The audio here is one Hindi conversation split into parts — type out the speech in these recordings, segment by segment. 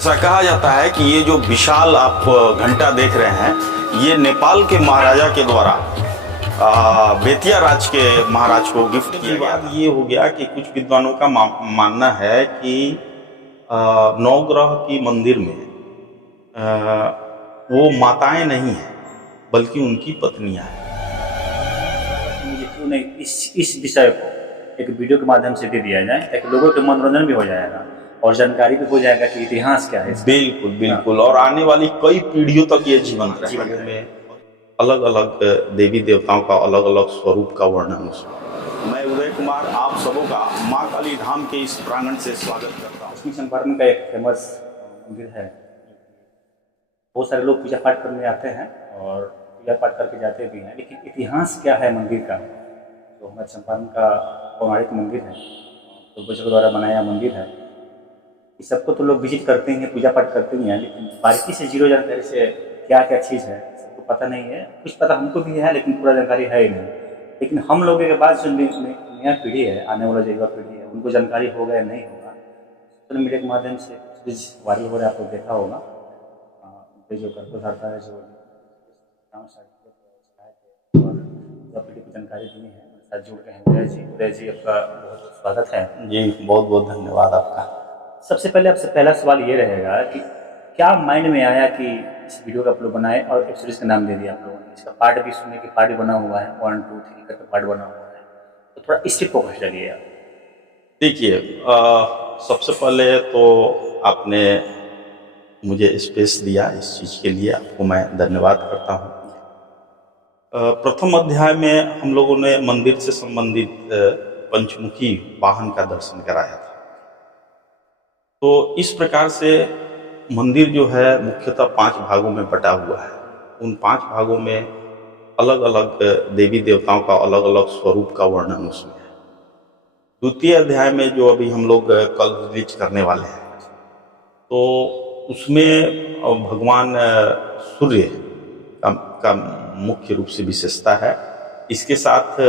ऐसा कहा जाता है कि ये जो विशाल आप घंटा देख रहे हैं, ये नेपाल के महाराजा के द्वारा बेतिया राज के महाराज को गिफ्ट किया गया। ये हो गया कि कुछ विद्वानों का मानना है कि नवग्रह की मंदिर में वो माताएं नहीं हैं बल्कि उनकी पत्नियां हैं। मुझे क्यों नहीं इस विषय को एक वीडियो के माध्यम से दे दिया जाए ताकि लोगों के मनोरंजन भी हो जाएगा और जानकारी भी हो जाएगा कि इतिहास क्या है। बिल्कुल बिल्कुल। और आने वाली कई पीढ़ियों तक ये जीवन में अलग अलग देवी देवताओं का अलग अलग स्वरूप का वर्णन उसमें। मैं उदय कुमार आप सबों का माँ काली धाम के इस प्रांगण से स्वागत करता हूँ। पश्चिमी चंपारण का एक फेमस मंदिर है, बहुत सारे लोग पूजा पाठ करने आते हैं और पूजा पाठ करके जाते भी हैं, लेकिन इतिहास क्या है मंदिर का? जो हमारे चंपारण का पौराणिक मंदिर है, पूर्वजों के द्वारा बनाया मंदिर है, इस सबको तो लोग विजिट करते हैं, पूजा पाठ करते ही हैं, लेकिन बारीकी से जीरो जानकारी से क्या क्या चीज़ है सबको पता नहीं है। कुछ पता हमको भी है लेकिन पूरा जानकारी है ही नहीं। लेकिन हम लोगों के बाद जो नया पीढ़ी है, आने वाला जो युवा पीढ़ी है, उनको जानकारी होगा या नहीं होगा। सोशल मीडिया के माध्यम से चीज़ वायरल हो रहा है, आपको देखा होगा। जो गर्भधारता है जो चलाए थे और युवा पीढ़ी को जानकारी दी है, साथ जुड़ के हैं उदय जी आपका बहुत स्वागत है। जी बहुत बहुत धन्यवाद आपका। सबसे पहले आपसे पहला सवाल ये रहेगा कि क्या माइंड में आया कि इस वीडियो का आप लोग बनाए और वेब सीरीज का नाम दे दिया आप लोगों ने? इसका पार्ट भी सुनने के पार्ट भी बना हुआ है, 1 2 3 करके पार्ट बना हुआ है, तो थोड़ा इस पर फोकस डालिए आप। देखिए, सबसे पहले तो आपने मुझे स्पेस दिया, इस चीज़ के लिए आपको मैं धन्यवाद करता हूँ। प्रथम अध्याय में हम लोगों ने मंदिर से संबंधित पंचमुखी वाहन का दर्शन कराया था। तो इस प्रकार से मंदिर जो है मुख्यतः 5 भागों में बटा हुआ है। उन 5 भागों में अलग अलग देवी देवताओं का अलग अलग स्वरूप का वर्णन उसमें है। द्वितीय अध्याय में जो अभी हम लोग कल रिलीज करने वाले हैं, तो उसमें भगवान सूर्य का मुख्य रूप से विशेषता है। इसके साथ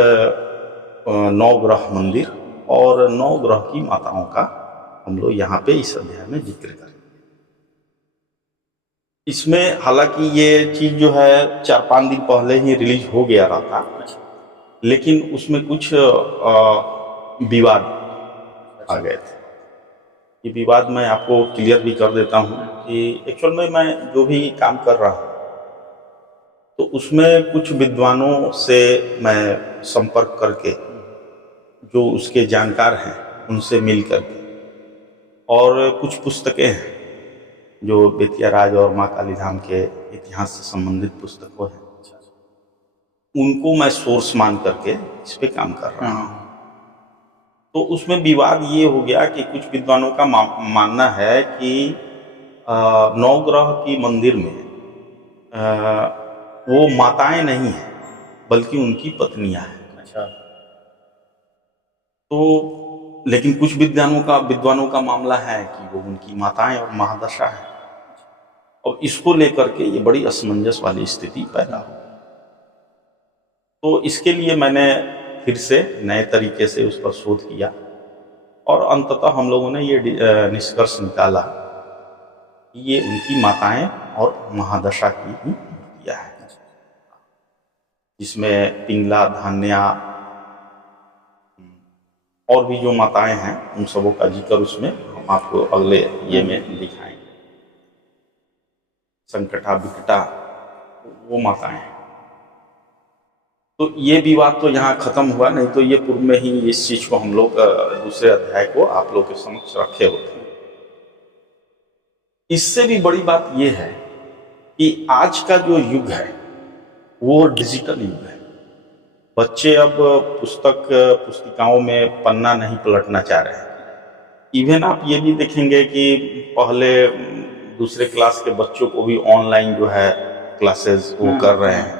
9 ग्रह मंदिर और 9 ग्रह की माताओं का हम लोग यहाँ पे इस अध्याय में जिक्र करेंगे। इसमें हालांकि ये चीज़ जो है 4-5 दिन पहले ही रिलीज हो गया रहा था, लेकिन उसमें कुछ विवाद आ गए थे। ये विवाद मैं आपको क्लियर भी कर देता हूँ कि एक्चुअल में मैं जो भी काम कर रहा हूँ तो उसमें कुछ विद्वानों से मैं संपर्क करके, जो उसके जानकार हैं उनसे मिल करके, और कुछ पुस्तकें हैं जो बेतिया राज और माँ काली धाम के इतिहास से संबंधित पुस्तकों हैं, उनको मैं सोर्स मान करके इस पे काम कर रहा हूँ। तो उसमें विवाद ये हो गया कि कुछ विद्वानों का मानना है कि नवग्रह की मंदिर में वो माताएं नहीं हैं बल्कि उनकी पत्नियां हैं। अच्छा। तो लेकिन कुछ विद्वानों का मामला है कि वो उनकी माताएं और महादशा है, और इसको लेकर के ये बड़ी असमंजस वाली स्थिति पैदा हो। तो इसके लिए मैंने फिर से नए तरीके से उस पर शोध किया और अंततः हम लोगों ने ये निष्कर्ष निकाला कि ये उनकी माताएं और महादशा की ही मूर्तियां हैं, जिसमें पिंगला, धान्या और भी जो माताएं हैं उन सबों का जिक्र उसमें हम आपको अगले ये में दिखाएंगे। संकटा विकटा वो माताएं हैं। तो ये विवाद तो यहाँ खत्म हुआ, नहीं तो ये पूर्व में ही इस चीज को हम लोग दूसरे अध्याय को आप लोग के समक्ष रखे होते हैं। इससे भी बड़ी बात ये है कि आज का जो युग है वो डिजिटल युग है। बच्चे अब पुस्तिकाओं में पन्ना नहीं पलटना चाह रहे हैं। इवन आप ये भी देखेंगे कि पहले दूसरे क्लास के बच्चों को भी ऑनलाइन जो है क्लासेस वो कर रहे हैं।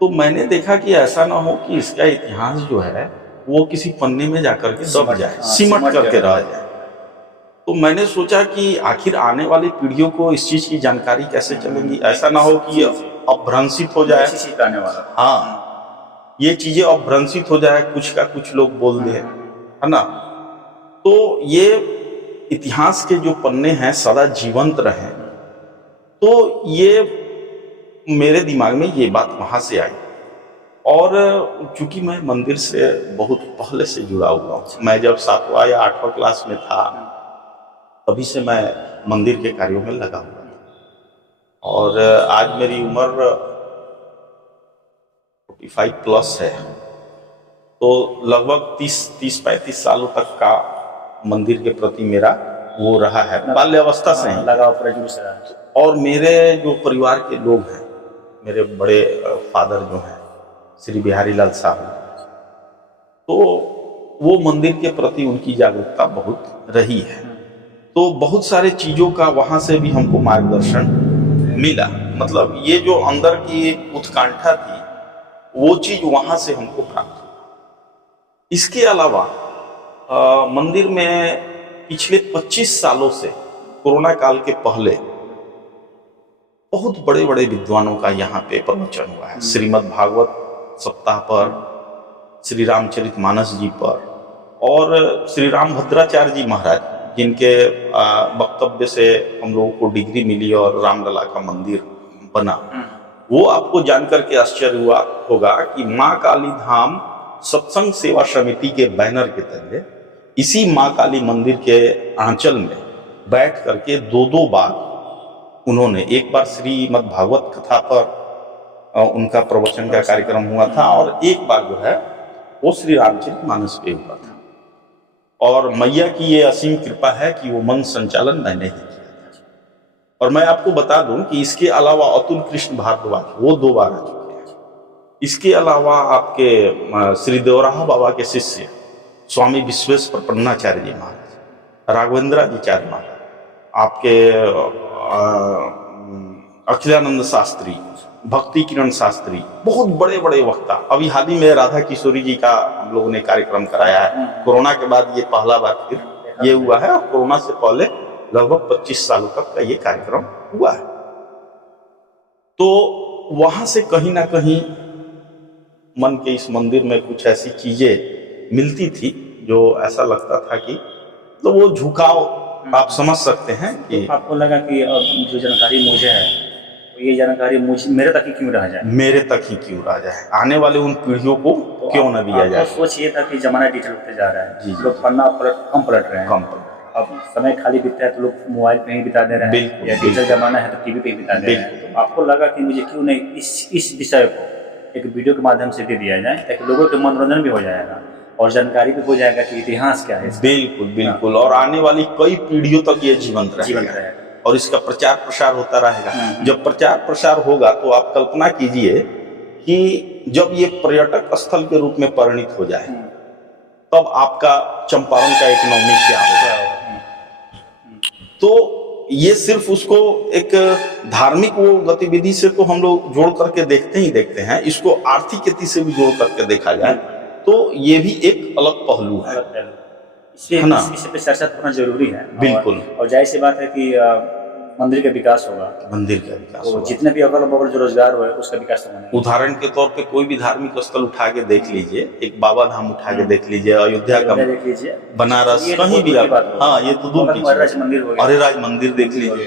तो मैंने देखा कि ऐसा ना हो कि इसका इतिहास जो है वो किसी पन्ने में जाकर के दब जाए, सिमट करके रह जाए। तो मैंने सोचा कि आखिर आने वाली पीढ़ियों को इस चीज की जानकारी कैसे चलेगी, ऐसा ना हो कि अपभ्रंशित हो जाए। हाँ, ये चीजें अपभ्रंशित हो जाए, कुछ का कुछ लोग बोल दे, है ना। तो ये इतिहास के जो पन्ने हैं सदा जीवंत रहें, तो ये मेरे दिमाग में ये बात वहाँ से आई। और चूंकि मैं मंदिर से बहुत पहले से जुड़ा हुआ हूँ, मैं जब 7वां या 8वां क्लास में था तभी से मैं मंदिर के कार्यों में लगा हुआ था। और आज मेरी उम्र 45 प्लस है, तो लगभग 30-35 सालों तक का मंदिर के प्रति मेरा वो रहा है, बाल्यावस्था से ही लगाव प्रजुड़ से रहा है। और मेरे जो परिवार के लोग हैं, मेरे बड़े फादर जो हैं श्री बिहारी लाल साहब, तो वो मंदिर के प्रति उनकी जागरूकता बहुत रही है। तो बहुत सारे चीज़ों का वहाँ से भी हमको मार्गदर्शन मिला। मतलब ये जो अंदर की उत्कंठा थी वो चीज़ वहाँ से हमको प्राप्त हुई। इसके अलावा मंदिर में पिछले 25 सालों से, कोरोना काल के पहले, बहुत बड़े बड़े विद्वानों का यहाँ पे प्रवचन हुआ है। श्रीमद् भागवत सप्ताह पर, श्री रामचरितमानस जी पर, और श्री रामभद्राचार्य जी महाराज, जिनके वक्तव्य से हम लोगों को डिग्री मिली और रामलला का मंदिर बना। वो आपको जानकर के आश्चर्य हुआ होगा कि माँ काली धाम सत्संग सेवा समिति के बैनर के तले इसी माँ काली मंदिर के आंचल में बैठ करके 2-2 बार उन्होंने, एक बार श्रीमद् भागवत कथा पर उनका प्रवचन का कार्यक्रम हुआ था, और एक बार जो है वो श्री रामचरितमानस पे हुआ था। और मैया की ये असीम कृपा है कि वो मन संचालन मैंने ही किया था। और मैं आपको बता दूं कि इसके अलावा अतुल कृष्ण भारद्वाज, वो 2 बार आ चुके हैं। इसके अलावा आपके श्री देवराहा बाबा के शिष्य स्वामी विश्वेश्वर प्रपन्नाचार्य जी महाराज, राघवेंद्राचार्य महाराज, आपके अखिलानंद शास्त्री, भक्ति किरण शास्त्री, बहुत बड़े बड़े वक्ता। अभी हाल ही में राधा किशोरी जी का हम लोगों ने कार्यक्रम कराया है। कोरोना के बाद ये पहला बार फिर ये हुआ है, और कोरोना से पहले लगभग 25 सालों तक का ये कार्यक्रम हुआ है। तो वहां से कहीं ना कहीं मन के इस मंदिर में कुछ ऐसी चीजें मिलती थी जो ऐसा लगता था कि, तो वो झुकाव आप समझ सकते हैं कि तो आपको लगा कि अब जो जानकारी मुझे है, तो ये जानकारी मुझे मेरे तक ही क्यों रह जाए, मेरे तक ही क्यों रह जाए, आने वाले उन पीढ़ियों को तो क्यों न दिया जाए। सोच ये था कि जमाना डिजिटल होते जा रहा है, जी, लोग पन्ना कम पलट रहे हैं। कम पर अब समय खाली बीतता है तो लोग मोबाइल पे ही बिता दे रहे हैं, बिल्कुल, या डिजिटल जमाना है तो टीवी पे ही बिता दे रहे हैं। तो आपको लगा कि मुझे क्यों नहीं इस विषय को एक वीडियो के माध्यम से दे दिया जाए, ताकि लोगों के मनोरंजन भी हो जाएगा और जानकारी भी हो जाएगा कि इतिहास क्या है। बिल्कुल बिल्कुल, और आने वाली कई पीढ़ियों तक ये जीवंत रहेगा और इसका प्रचार प्रसार होता रहेगा। जब प्रचार प्रसार होगा तो आप कल्पना कीजिए कि जब ये पर्यटक स्थल के रूप में परिणित हो जाए, तब आपका चंपारण का इकोनॉमी क्या होगा। तो ये सिर्फ उसको एक धार्मिक वो गतिविधि से तो हम लोग जोड़ करके देखते ही देखते हैं, इसको आर्थिक गति से भी जोड़ करके देखा जाए तो ये भी एक अलग पहलू है। इसलिए इस विषय पे चर्चा करना जरूरी है। बिल्कुल। और जाहिर सी बात है कि मंदिर का विकास होगा, मंदिर का विकास तो होगा, जितने भी अगल बगल जो रोजगार हुआ है उसका विकास होगा। उदाहरण के तौर पे कोई भी धार्मिक स्थल उठा के देख लीजिए, एक बाबा धाम उठा के देख लीजिए, अयोध्या का देख लीजिए, बनारस, कहीं भी आप, हाँ ये तो दूर की मंदिर हो गया, अरेराज मंदिर देख लीजिए।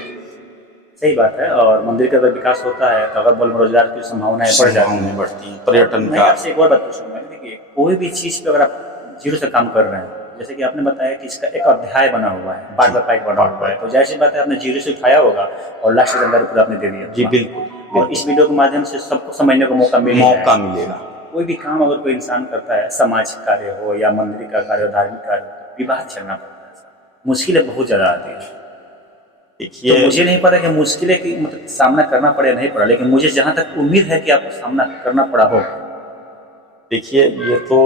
सही बात है। और मंदिर का अगर विकास होता है तो अगल बगल में रोजगार की संभावनाएं बढ़ जाती हैं, बढ़ती हैं, पर्यटन मैं का। आपसे एक और बात पूछूंगा, देखिए कोई भी चीज पे अगर आप जीरो से काम कर रहे हैं, जैसे कि आपने बताया कि इसका एक अध्याय बना हुआ है, पार्ट बाय पार्ट बना हुआ है, तो जाहिर सी बात है आपने जीरो से उठाया होगा और लास्ट के अंदर पूरा आपने दे दिया। जी बिल्कुल। और इस वीडियो के माध्यम से सबको समझने का मौका मिलेगा। कोई भी काम अगर कोई इंसान करता है, सामाजिक कार्य हो या मंदिर का कार्य हो, धार्मिक कार्य हो, विवाद झेलना पड़ता है, मुश्किलें बहुत ज्यादा आती है। तो मुझे नहीं पता कि मुश्किलें की मतलब सामना करना पड़े नहीं पड़ा, लेकिन मुझे जहाँ तक उम्मीद है कि आपको सामना करना पड़ा हो। देखिए ये तो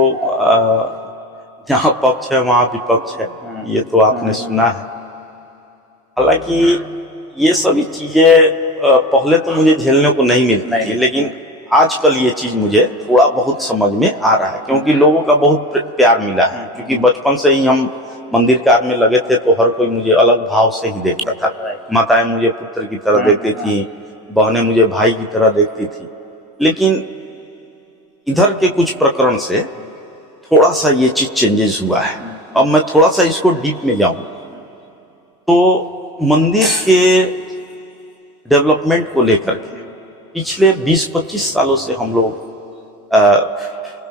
जहाँ पक्ष है वहाँ विपक्ष है, ये तो आपने सुना है। हालांकि ये सभी चीजें पहले तो मुझे झेलने को नहीं मिलती थी, लेकिन आजकल ये चीज मुझे थोड़ा बहुत समझ में आ रहा है, क्योंकि लोगों का बहुत प्यार मिला है। क्योंकि बचपन से ही हम मंदिर कार्य में लगे थे, तो हर कोई मुझे अलग भाव से ही देखता था। माताएं मुझे पुत्र की तरह देखती थी, बहनें मुझे भाई की तरह देखती थी। लेकिन इधर के कुछ प्रकरण से थोड़ा सा ये चीज चेंजेस हुआ है। अब मैं थोड़ा सा इसको डीप में जाऊं तो मंदिर के डेवलपमेंट को लेकर के पिछले 20-25 सालों से हम लोग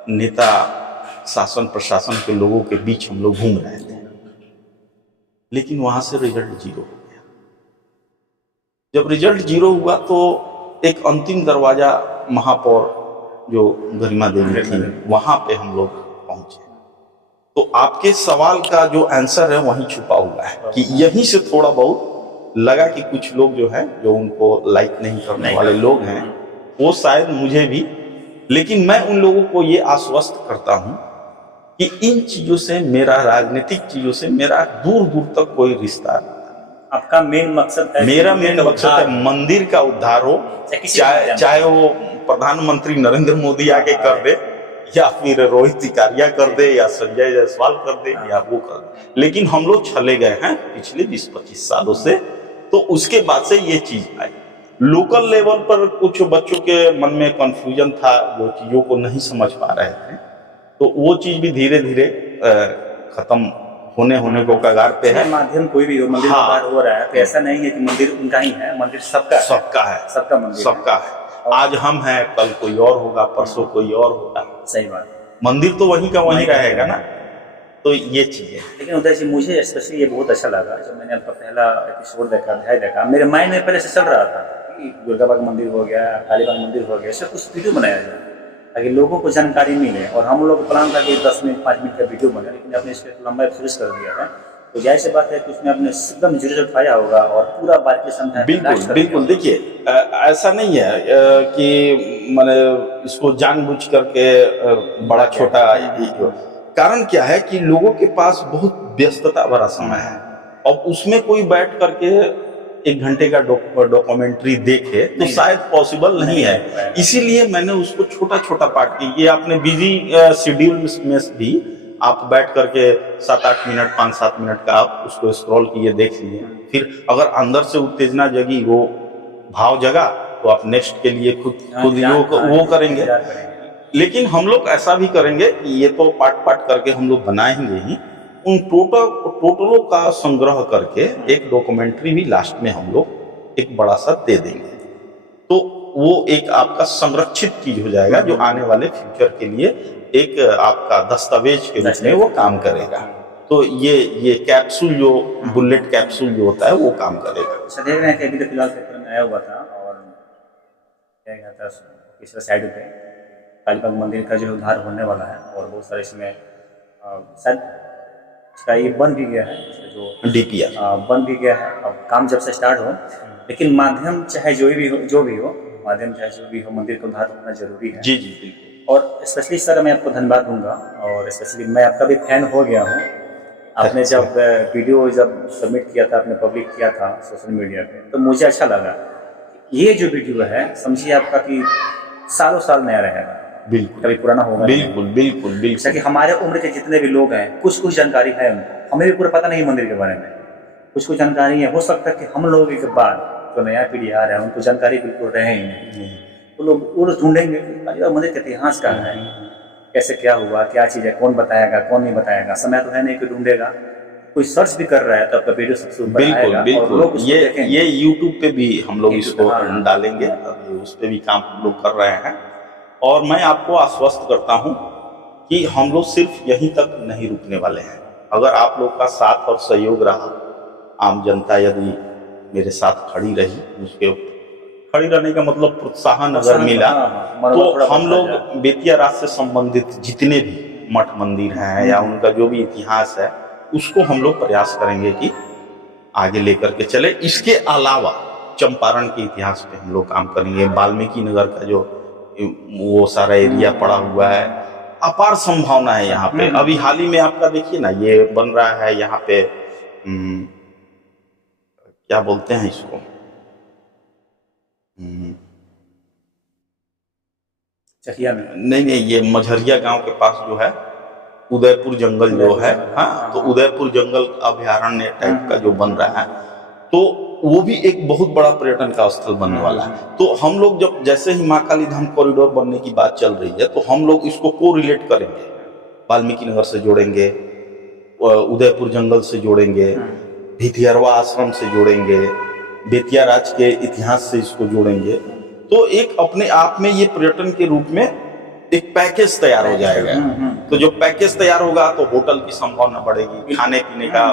नेता, शासन प्रशासन के लोगों के बीच हम लोग घूम रहे थे, लेकिन वहां से रिजल्ट जीरो हो गया। जब रिजल्ट जीरो हुआ तो एक अंतिम दरवाजा महापौर जो गरिमा देवी थी, वहां पे हम लोग पहुंचे। तो आपके सवाल का जो आंसर है वहीं छुपा हुआ है कि यहीं से थोड़ा बहुत लगा कि कुछ लोग जो है, जो उनको लाइक नहीं करने वाले लोग हैं, वो शायद मुझे भी, लेकिन मैं उन लोगों को ये आश्वस्त करता हूं कि इन चीजों से, मेरा राजनीतिक चीजों से मेरा दूर दूर तक कोई रिश्ता नहीं। आपका मेन मकसद है, मेरा मेन मकसद है मंदिर का उद्धार हो, चाहे वो प्रधानमंत्री नरेंद्र मोदी आके कर दे, या फिर रोहित टिकारिया कर दे, या संजय जायसवाल कर दे, या वो कर दे, लेकिन हम लोग चले गए हैं पिछले 20-25 सालों से। तो उसके बाद से ये चीज आई। लोकल लेवल पर कुछ बच्चों के मन में कंफ्यूजन था, जो चीजों को नहीं समझ पा रहे थे, तो वो चीज भी धीरे धीरे खत्म होने को कगार पे है। माध्यम कोई भी हो, मंदिर का हो रहा है, तो ऐसा नहीं है कि मंदिर उनका ही है, मंदिर सबका है, सबका मंदिर सबका है। आज हम हैं, कल कोई और होगा, परसों कोई और होगा। सही बात। मंदिर तो वहीं का वहीं रहेगा ना। तो ये चीजें, लेकिन उदय जी, मुझे स्पेशली ये बहुत अच्छा लगा जब मैंने आपका पहला एपिसोड देखा, अध्याय देखा। मेरे माइंड में पहले से चल रहा था कि दुर्गा बाग मंदिर हो गया, कालीबाग मंदिर हो गया, इससे कुछ वीडियो बनाया जाए ताकि लोगों को जानकारी मिले। और हम लोग प्लान था कि 10 मिनट 5 मिनट का वीडियो बने, लेकिन आपने इसके लंबा एक्सपीरियंस कर दिया है, तो जाहिर सी बात है कि उसमें आपने एकदम जीरो से उठाया होगा और पूरा बात समझाया। बिल्कुल बिल्कुल। देखिए, ऐसा नहीं है कि मैंने इसको जानबूझ करके बड़ा छोटा, कारण क्या है कि लोगों के पास बहुत व्यस्तता भरा समय है, और उसमें कोई बैठ करके 1 घंटे का डॉक्यूमेंट्री देखे तो शायद पॉसिबल नहीं है। इसीलिए मैंने उसको छोटा छोटा पार्ट की। ये आपने बिजी शेड्यूल में भी आप बैठ करके 7-8 मिनट, 5-7 मिनट का आप उसको स्क्रॉल किए, देख लिए। फिर अगर अंदर से उत्तेजना जगी, वो भाव जगा, तो आप नेक्स्ट के लिए खुद वो करेंगे। लेकिन हम लोग ऐसा भी करेंगे कि ये तो पार्ट करके हम लोग बनाएंगे ही, उन टोटलों का संग्रह करके एक डॉक्यूमेंट्री भी लास्ट में हम लोग एक बड़ा सा दे देंगे। तो वो एक आपका संरक्षित चीज हो जाएगा, जो आने वाले फ्यूचर के लिए एक आपका दस्तावेज के रूप में वो काम करेगा। तो ये कैप्सूल, जो बुलेट कैप्सूल जो होता है, वो काम करेगा। अच्छा, देख रहे हैं कि अभी तो फिलहाल पेपर में आया हुआ था, और क्या कहता है, पिछले साइड पे कालीबाग मंदिर का जो उद्धार होने वाला है, और बहुत सारे इसमें शायद इसका ये बन भी गया है, जो डीपीआर बन भी गया है। अब काम जब से स्टार्ट हो, लेकिन माध्यम चाहे जो भी हो, माध्यम चाहे जो भी हो, मंदिर का उद्धार होना जरूरी है। जी बिल्कुल। और स्पेशली सर, मैं आपको धन्यवाद दूंगा, और स्पेशली मैं आपका भी फैन हो गया हूँ। आपने जब वीडियो सबमिट किया था, आपने पब्लिक किया था सोशल मीडिया पे, तो मुझे अच्छा लगा। ये जो वीडियो है, समझिए आपका कि सालों साल नया रहेगा, बिल्कुल, कभी पुराना होगा। बिल्कुल बिल्कुल बिल्कुल। जैसा कि हमारे उम्र के जितने भी लोग हैं, कुछ जानकारी है उनको, हमें भी पूरा पता नहीं मंदिर के बारे में, कुछ जानकारी है। हो सकता है कि हम लोगों के बाद जो नया पीढ़ी आ रहा है, उनको जानकारी बिल्कुल रहे ही नहीं। तो लोग वो ढूंढेंगे मंदिर का इतिहास क्या है, कैसे क्या हुआ, क्या चीज़ है, कौन बताएगा, कौन नहीं बताएगा। समय तो है नहीं कि ढूंढेगा, कोई सर्च भी कर रहा है तो आपका वीडियो सबसे ऊपर आएगा। बिल्कुल बिल्कुल। ये यूट्यूब पे भी हम लोग इसको डालेंगे, उस पे भी काम हम लोग कर रहे हैं। और मैं आपको आश्वस्त करता हूं कि हम लोग सिर्फ यहीं तक नहीं रुकने वाले हैं। अगर आप लोग का साथ और सहयोग रहा, आम जनता यदि मेरे साथ खड़ी रही, उसके खड़ी रहने का मतलब प्रोत्साहन अगर मिला, तो हम लोग बेतिया राज से संबंधित जितने भी मठ मंदिर हैं या उनका जो भी इतिहास है, उसको हम लोग प्रयास करेंगे कि आगे लेकर के चले। इसके अलावा चंपारण के इतिहास पे हम लोग काम करेंगे। वाल्मीकि नगर का जो वो सारा एरिया पड़ा हुआ है, अपार संभावना है यहाँ पे। अभी हाल ही में आपका देखिए ना, ये बन रहा है यहाँ पे, क्या बोलते हैं इसको, चकिया में नहीं, ये मझरिया गांव के पास जो है उदयपुर जंगल जो है, हाँ, तो उदयपुर जंगल अभ्यारण्य टाइप का जो बन रहा है, तो वो भी एक बहुत बड़ा पर्यटन का स्थल बनने वाला है। तो हम लोग जब जैसे ही माँ काली धाम कॉरिडोर बनने की बात चल रही है, तो हम लोग इसको को रिलेट करेंगे, वाल्मीकि नगर से जोड़ेंगे, उदयपुर जंगल से जोड़ेंगे, भितिहरवा आश्रम से जोड़ेंगे, बेतिया राज के इतिहास से इसको जोड़ेंगे, तो एक अपने आप में ये पर्यटन के रूप में एक पैकेज तैयार हो जाएगा। तो जो पैकेज तैयार होगा तो होटल की संभावना बढ़ेगी, खाने पीने का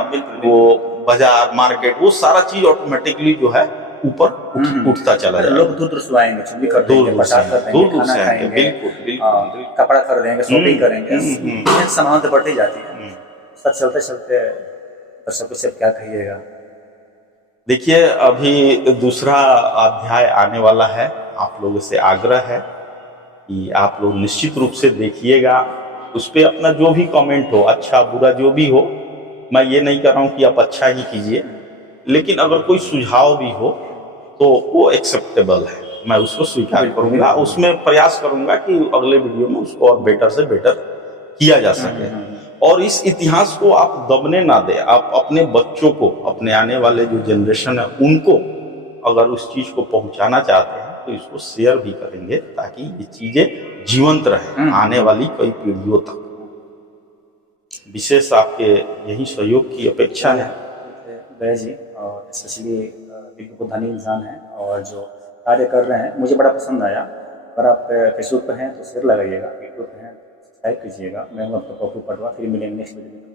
वो बाजार मार्केट वो सारा चीज ऑटोमेटिकली जो है ऊपर उठता चला जाएगा। लोग दूर दूर से आएंगे, चुगली कर देंगे, प्रसाद कर देंगे, दूर खाना से आएंगे, खाएंगे, बिल्कुल बिल्कुल। कपड़ा खरीदेंगे, शॉपिंग करेंगे, ये सामान तो बढ़ती जाती है। सच चलते चलते दर्शकों से क्या कहिएगा? देखिए, अभी दूसरा अध्याय आने वाला है, आप लोगों से आग्रह है कि आप लोग निश्चित रूप से देखिएगा, उस पर अपना जो भी कमेंट हो, अच्छा बुरा जो भी हो, मैं ये नहीं कर रहा हूँ कि आप अच्छा ही कीजिए, लेकिन अगर कोई सुझाव भी हो तो वो एक्सेप्टेबल है, मैं उसको स्वीकार करूँगा, उसमें प्रयास करूँगा कि अगले वीडियो में उसको और बेटर से बेटर किया जा सके। और इस इतिहास को आप दबने ना दें, आप अपने बच्चों को, अपने आने वाले जो जनरेशन है उनको अगर उस चीज को पहुंचाना चाहते हैं तो इसको शेयर भी करेंगे, ताकि ये चीजें जीवंत रहें आने वाली कई पीढ़ियों तक। विशेष आपके यही सहयोग की अपेक्षा है। भैया जी, और स्पेशली दिल को धनी इंसान है और जो कार्य कर रहे हैं मुझे बड़ा पसंद आया। अगर आप फेसबुक पर हैं तो शेयर लगाइएगा, यूट्यूब पर हैं सब्सक्राइब कीजिएगा। मैं हूँ आपका पप्पू पटवा, फिर मिलेंगे नेक्स्ट वीडियो में।